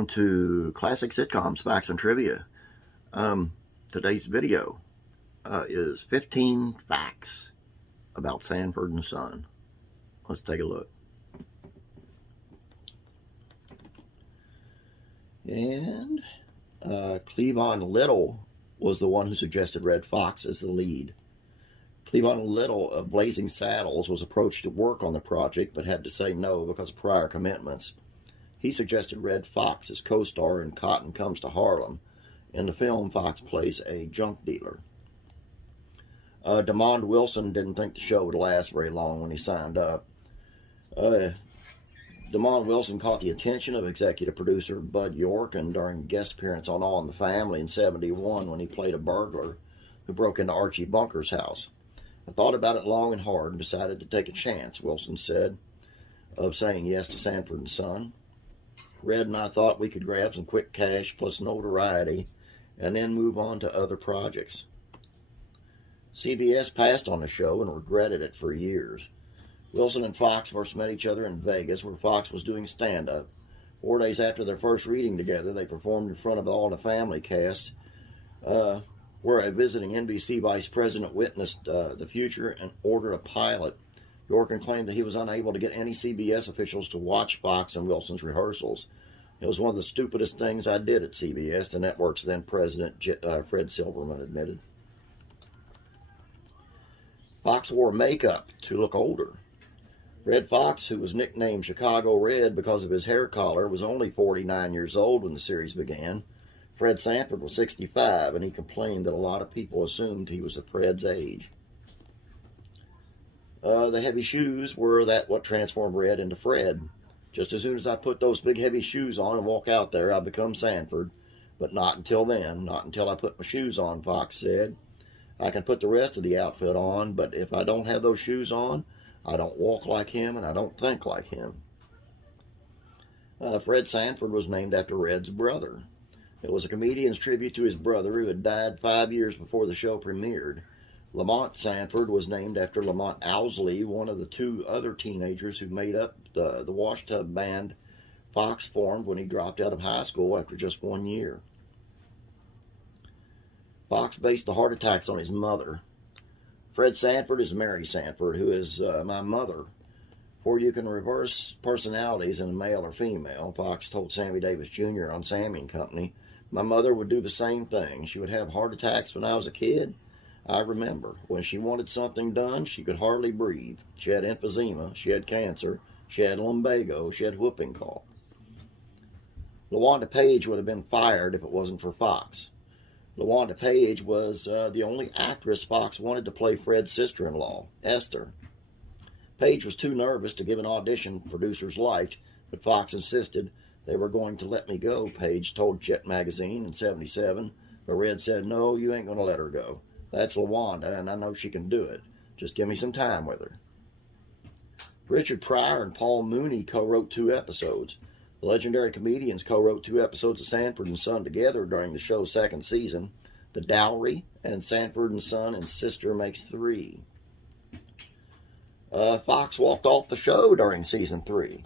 Welcome to Classic Sitcoms, Facts and Trivia. Today's video is 15 facts about Sanford and Son. Let's take a look. And Cleavon Little was the one who suggested Red Fox as the lead. Cleavon Little of Blazing Saddles was approached to work on the project but had to say no because of prior commitments. He suggested Red Fox as co-star in Cotton Comes to Harlem. In the film, Fox plays a junk dealer. DeMond Wilson didn't think the show would last very long when he signed up. DeMond Wilson caught the attention of executive producer Bud Yorkin during a guest appearance on All in the Family in '71 when he played a burglar who broke into Archie Bunker's house. I thought about it long and hard and decided to take a chance, Wilson said, of saying yes to Sanford and Son. Red and I thought we could grab some quick cash plus notoriety and then move on to other projects. CBS passed on the show and regretted it for years. Wilson and Fox first met each other in Vegas, where Fox was doing stand-up. 4 days after their first reading together, they performed in front of All in the Family cast, where a visiting NBC vice president witnessed the future and ordered a pilot. Yorkin claimed that he was unable to get any CBS officials to watch Fox and Wilson's rehearsals. It was one of the stupidest things I did at CBS, the network's then president, Fred Silverman, admitted. Fox wore makeup to look older. Red Fox, who was nicknamed Chicago Red because of his hair color, was only 49 years old when the series began. Fred Sanford was 65, and he complained that a lot of people assumed he was at Fred's age. The heavy shoes were what transformed Red into Fred. Just as soon as I put those big heavy shoes on and walk out there, I become Sanford. But not until then, not until I put my shoes on, Fox said. I can put the rest of the outfit on, but if I don't have those shoes on, I don't walk like him and I don't think like him. Fred Sanford was named after Red's brother. It was a comedian's tribute to his brother who had died 5 years before the show premiered. Lamont Sanford was named after Lamont Owsley, one of the two other teenagers who made up the washtub band Fox formed when he dropped out of high school after just 1 year. Fox based the heart attacks on his mother. Fred Sanford is Mary Sanford, who is my mother. For you can reverse personalities in a male or female, Fox told Sammy Davis Jr. on Sammy and Company. My mother would do the same thing. She would have heart attacks when I was a kid. I remember, when she wanted something done, she could hardly breathe. She had emphysema, she had cancer, she had lumbago, she had whooping cough. LaWanda Page would have been fired if it wasn't for Fox. LaWanda Page was the only actress Fox wanted to play Fred's sister-in-law, Esther. Page was too nervous to give an audition producers liked, but Fox insisted they were going to let me go, Page told Jet magazine in '77, but Red said, no, you ain't going to let her go. That's LaWanda, and I know she can do it. Just give me some time with her. Richard Pryor and Paul Mooney co-wrote 2 episodes. The legendary comedians co-wrote 2 episodes of Sanford and Son together during the show's second season, The Dowry and Sanford and Son and Sister Makes 3. Fox walked off the show during season 3.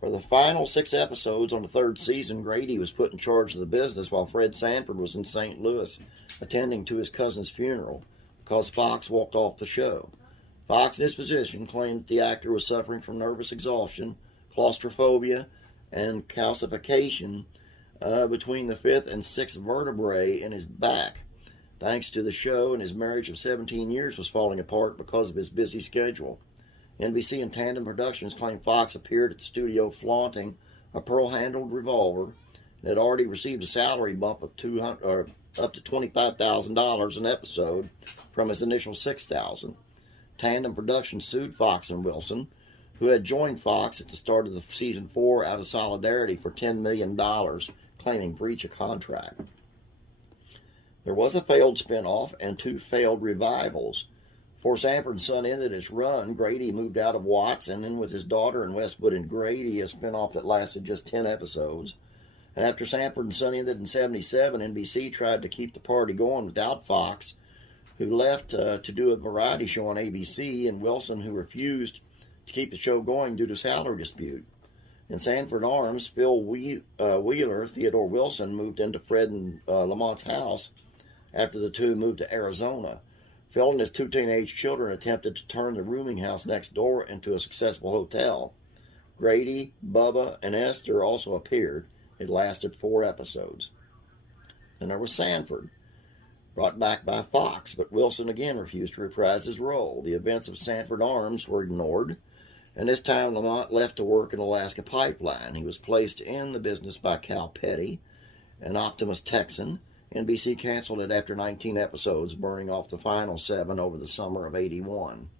For the final 6 episodes on the 3rd season, Grady was put in charge of the business while Fred Sanford was in St. Louis attending to his cousin's funeral because Fox walked off the show. Fox, in his position, claimed that the actor was suffering from nervous exhaustion, claustrophobia, and calcification between the 5th and 6th vertebrae in his back. Thanks to the show, and his marriage of 17 years was falling apart because of his busy schedule. NBC and Tandem Productions claimed Fox appeared at the studio flaunting a pearl-handled revolver and had already received a salary bump of up to $25,000 an episode from his initial $6,000. Tandem Productions sued Fox and Wilson, who had joined Fox at the start of the season 4 out of solidarity for $10 million, claiming breach of contract. There was a failed spinoff and 2 failed revivals. Before Sanford and Son ended its run, Grady moved out of Watts and in with his daughter in Westwood and Grady, a spinoff that lasted just 10 episodes. And after Sanford and Son ended in '77, NBC tried to keep the party going without Fox, who left to do a variety show on ABC, and Wilson, who refused to keep the show going due to salary dispute. In Sanford Arms, Phil Wheeler, Theodore Wilson, moved into Fred and Lamont's house after the two moved to Arizona. Phil and his two teenage children attempted to turn the rooming house next door into a successful hotel. Grady, Bubba, and Esther also appeared. It lasted 4 episodes. Then there was Sanford, brought back by Fox, but Wilson again refused to reprise his role. The events of Sanford Arms were ignored, and this time Lamont left to work in Alaska Pipeline. He was placed in the business by Cal Petty, an optimist Texan. NBC canceled it after 19 episodes, burning off the final 7 over the summer of '81.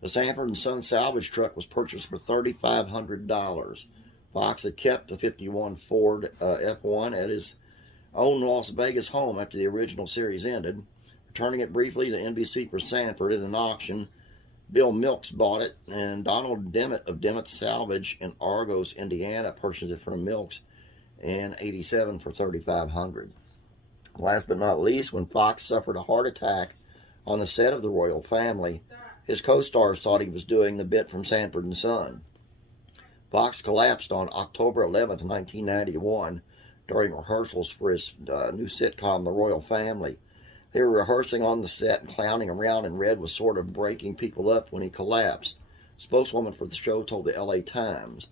The Sanford & Son salvage truck was purchased for $3,500. Fox had kept the 51 Ford F1 at his own Las Vegas home after the original series ended, returning it briefly to NBC for Sanford at an auction. Bill Milks bought it, and Donald Demmett of Demmett's Salvage in Argos, Indiana, purchased it from Milks in '87 for $3,500. Last but not least, when Fox suffered a heart attack on the set of The Royal Family, his co-stars thought he was doing the bit from Sanford & Son. Fox collapsed on October 11, 1991, during rehearsals for his new sitcom, The Royal Family. They were rehearsing on the set and clowning around, and Red was sort of breaking people up when he collapsed. A spokeswoman for the show told the LA Times.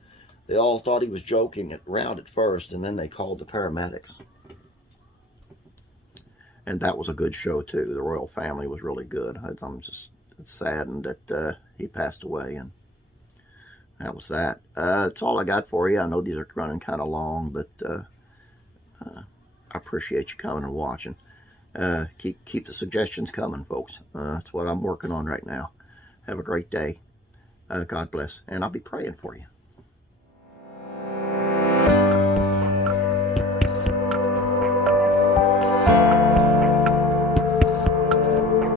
They all thought he was joking around at first, and then they called the paramedics. And that was a good show, too. The Royal Family was really good. I'm just saddened that he passed away, and that was that. That's all I got for you. I know these are running kind of long, but I appreciate you coming and watching. Keep the suggestions coming, folks. That's what I'm working on right now. Have a great day. God bless, and I'll be praying for you.